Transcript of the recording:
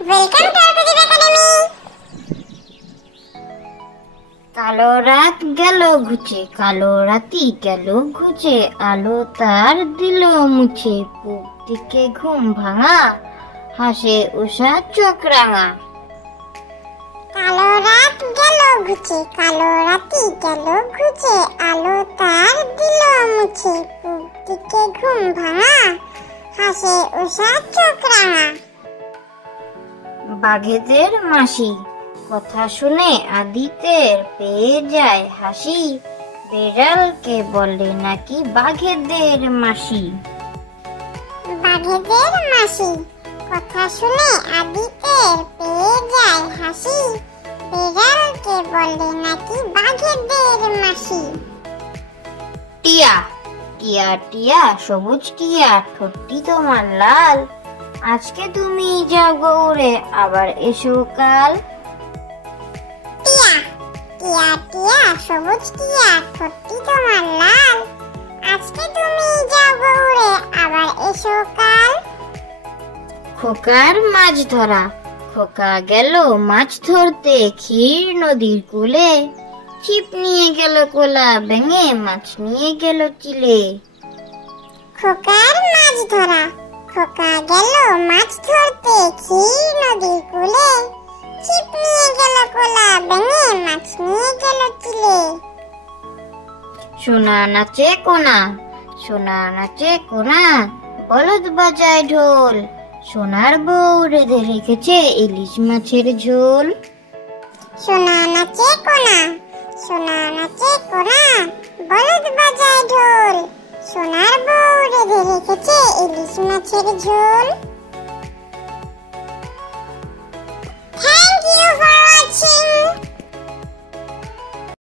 Welcome to Pradip academy. কালো রাত গেল ঘুচে, কালো রাতি গেল ঘুচে, আলো তার দিল মুছে, পূব দিকে ঘুম ভাঙা, হাসে উষা চোখ রাঙা। কালো রাত গেল ঘুচে, কালো রাতি গেল ঘুচে, আলো তার দিল মুছে, পূব দিকে ঘুম ভাঙা, হাসে উষা চোখ রাঙা। বাঘেদের মাসি কথা শুনে আদিতের পেয়ে যায় হাসি, বেড়ালকে বলে নাকি বাঘেদের মাসি। বাঘেদের মাসি কথা শুনে আদিতের পেয়ে যায় হাসি, বেড়ালকে বলে নাকি বাঘেদের মাসি। টিয়া টিয়া টিয়া সবুজ টিয়া, ঠোঁটটি তোমার লাল, আজকে তুমি যাও গৌড়ে, আবার এসো কাল। টিয়া টিয়া টিয়া সবুজ টিয়া, ঠোঁটটি তোমার লাল, আজকে তুমি যাও গৌড়ে, আবার এসো কাল। খোকার মাছ ধরা, খোকা গেল মাছ ধরতে ক্ষীর নদীর কূলে, ছিপ নিয়ে গেল কোলা ভেঙে, মাছ নিয়ে গেল চিলে। খোকার মাছ ধরা, খোকা গেল মাছ ধরতে ক্ষীর নদীর কূলে, ছিপ নিয়ে গেল কোলা ভেঙে, মাছ নিয়ে গেল চিলে। সোনা নাচে কোনা, সোনা নাচে কোনা, বলদ বাজায় ঢোল, সোনার বউ রেঁধে রেখেছে ইলিশ মাছের ঝোল। সোনা নাচে কোনা, সোনা নাচে কোনা, বলদ বাজায় ঢোল, সোনার বউ রেঁধে রেখেছে ইলিশ মাছের ঝোল।